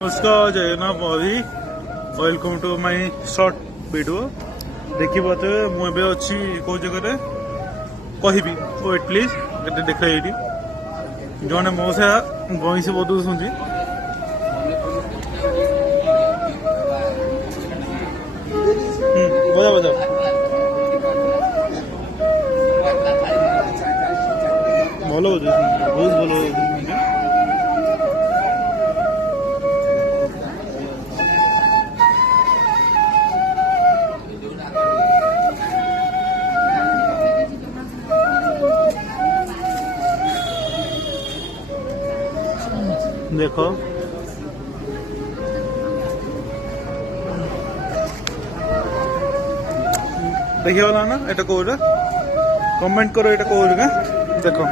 नमस्कार जय ना भाभी welcome to my short video देखी बात मुझे अच्छी कौ जगह कहबी वेट प्लीज गए देख ये जड़े मौसा बंशी बदौन बजा बजा भल बजा बहुत भल बजा देखो देखिए वाला ना এটা কোড কমেন্ট করো এটা কোড দেখো